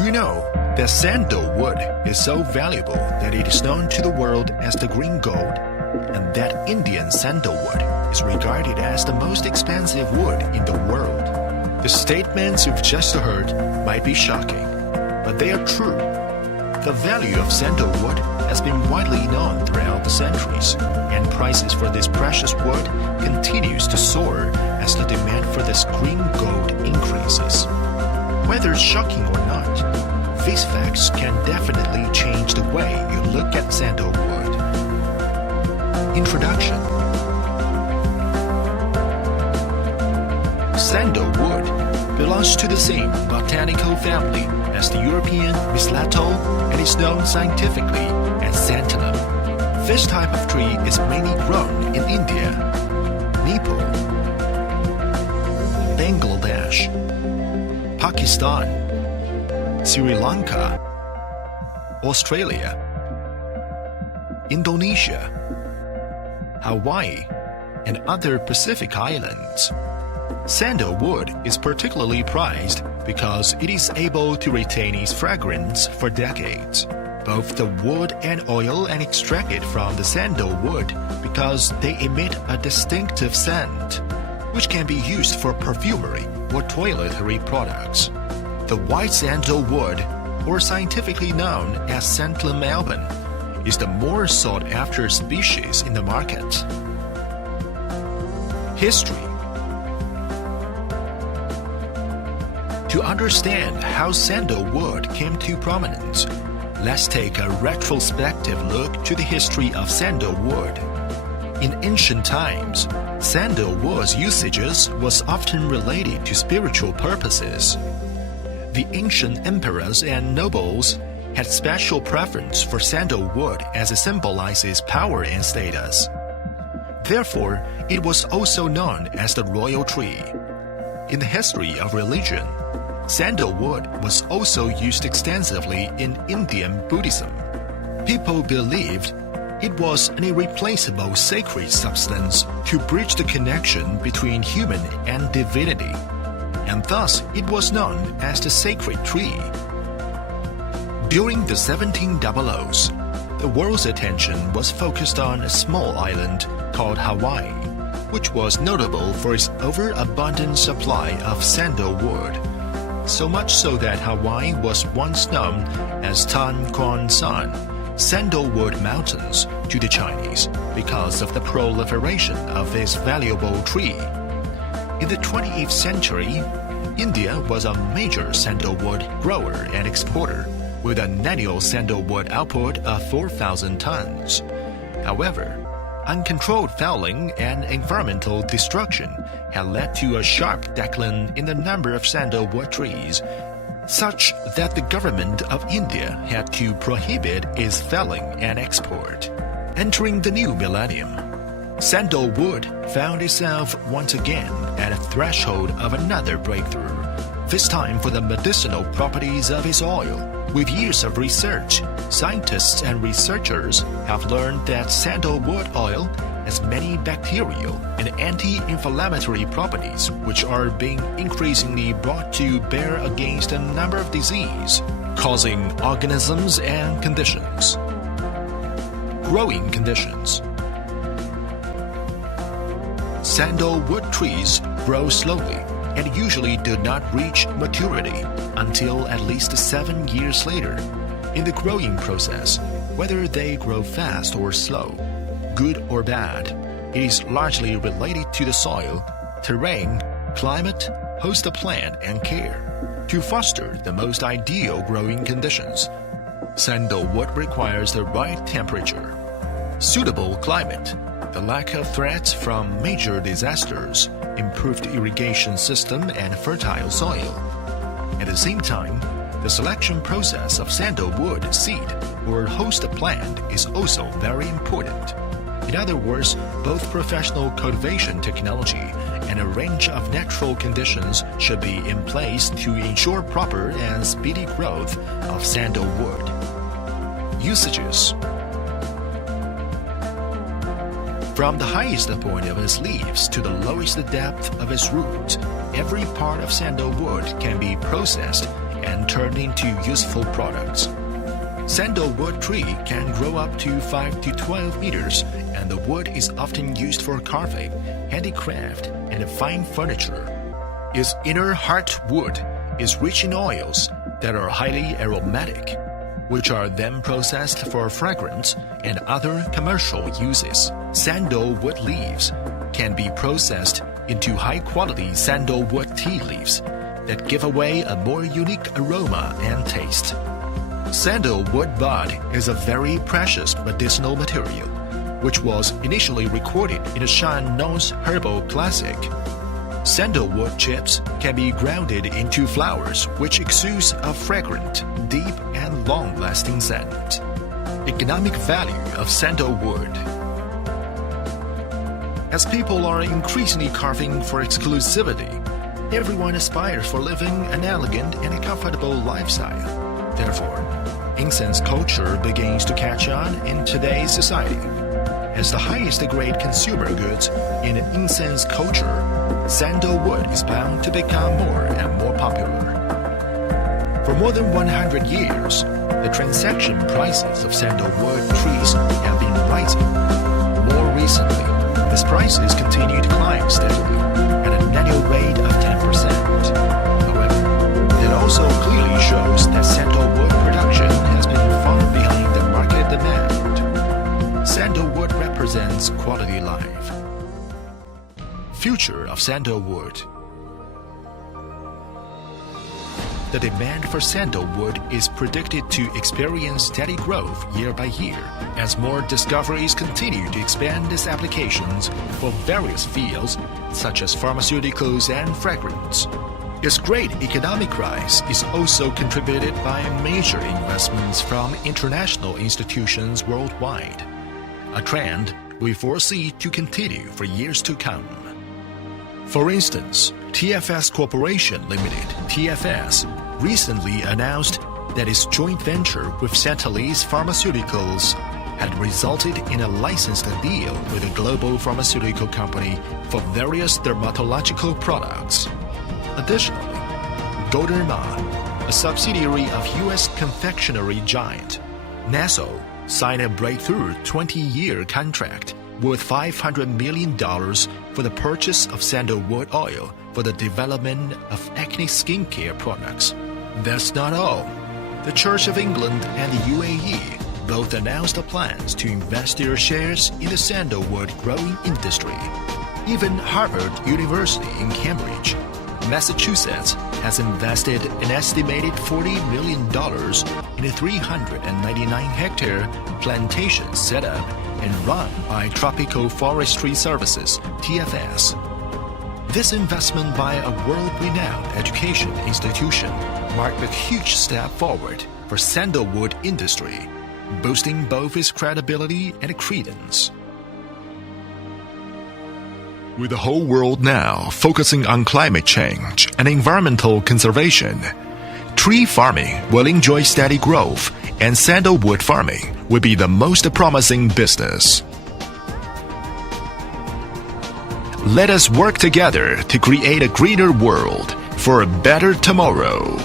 Do you know that sandalwood is so valuable that it is known to the world as the green gold, and that Indian sandalwood is regarded as the most expensive wood in the world? The statements you've just heard might be shocking, but they are true. The value of sandalwood has been widely known throughout the centuries, and prices for this precious wood continues to soar as the demand for this green gold increases. Whether shocking or not, these facts can definitely change the way you look at sandalwood. Introduction. Sandalwood belongs to the same botanical family as the European mistletoe and is known scientifically as santalum. This type of tree is mainly grown in India, Nepal, Bangladesh, Pakistan, Sri Lanka, Australia, Indonesia, Hawaii, and other Pacific islands. Sandalwood is particularly prized because it is able to retain its fragrance for decades. Both the wood and oil are extracted from the sandalwood because they emit a distinctive scent, which can be used for perfumery or toiletry products. The white sandalwood, or scientifically known as Santalum album, is the more sought-after species in the market. History. To understand how sandalwood came to prominence, let's take a retrospective look to the history of sandalwood. In ancient times, sandalwood's usages was often related to spiritual purposes. The ancient emperors and nobles had special preference for sandalwood as it symbolizes power and status. Therefore, it was also known as the royal tree. In the history of religion, sandalwood was also used extensively in Indian Buddhism. People believed it was an irreplaceable sacred substance to bridge the connection between human and divinity, and thus it was known as the sacred tree. During the 1700s, the world's attention was focused on a small island called Hawaii, which was notable for its overabundant supply of sandalwood. So much so that Hawaii was once known as Tan Kwon San, Sandalwood Mountains, to the Chinese because of the proliferation of this valuable tree. In the 20th century, India was a major sandalwood grower and exporter, with an annual sandalwood output of 4,000 tons. However, uncontrolled felling and environmental destruction had led to a sharp decline in the number of sandalwood trees, such that the government of India had to prohibit its felling and export. Entering the new millennium, sandalwood found itself once again at a threshold of another breakthrough, this time for the medicinal properties of its oil. With years of research, scientists and researchers have learned that sandalwood oil has many bacterial and anti-inflammatory properties which are being increasingly brought to bear against a number of disease-causing organisms and conditions. Growing conditions. Sandalwood trees grow slowly and usually do not reach maturity until at least 7 years later. In the growing process, whether they grow fast or slow, good or bad, it is largely related to the soil, terrain, climate, host plant, and care. To foster the most ideal growing conditions, sandalwood requires the right temperature, suitable climate, the lack of threats from major disasters, improved irrigation system, and fertile soil. At the same time, the selection process of sandalwood seed or host plant is also very important. In other words, both professional cultivation technology and a range of natural conditions should be in place to ensure proper and speedy growth of sandalwood. Usages. From the highest point of its leaves to the lowest depth of its roots, every part of sandalwood can be processed and turned into useful products. Sandalwood tree can grow up to 5 to 12 meters, and the wood is often used for carving, handicraft, and fine furniture. Its inner heartwood is rich in oils that are highly aromatic, which are then processed for fragrance and other commercial uses. Sandalwood leaves can be processed into high-quality sandalwood tea leaves that give away a more unique aroma and taste. Sandalwood bud is a very precious medicinal material, which was initially recorded in the Shan Nong's herbal classic. Sandalwood chips can be grounded into flowers which exude a fragrant, deep, and long-lasting scent. Economic value of sandalwood. As people are increasingly carving for exclusivity, everyone aspires for living an elegant and comfortable lifestyle. Therefore, incense culture begins to catch on in today's society. As the highest grade consumer goods in incense culture, sandalwood is bound to become more and more popular. For more than 100 years, the transaction prices of sandalwood trees have been rising. More recently, these prices continue to climb steadily at an annual rate of 10%. However, it also clearly shows that sandalwood production has been far behind the market demand. Sandalwood represents quality life. Future of sandalwood. The demand for sandalwood is predicted to experience steady growth year by year as more discoveries continue to expand its applications for various fields such as pharmaceuticals and fragrance. Its great economic rise is also contributed by major investments from international institutions worldwide, a trend we foresee to continue for years to come. For instance, TFS Corporation Limited, TFS, recently announced that its joint venture with Santalese Pharmaceuticals had resulted in a licensed deal with a global pharmaceutical company for various dermatological products. Additionally, Golderma, a subsidiary of U.S. confectionery giant Nestle, signed a breakthrough 20-year contract worth $500 million for the purchase of sandalwood oil for the development of acne skincare products. That's not all. The Church of England and the UAE both announced plans to invest their shares in the sandalwood growing industry. Even Harvard University in Cambridge, Massachusetts, has invested an estimated $40 million in a 399-hectare plantation set up and run by Tropical Forestry Services, TFS. This investment by a world-renowned education institution marked a huge step forward for sandalwood industry, boosting both its credibility and credence. With the whole world now focusing on climate change and environmental conservation, tree farming will enjoy steady growth, and sandalwood farming will be the most promising business. Let us work together to create a greener world for a better tomorrow.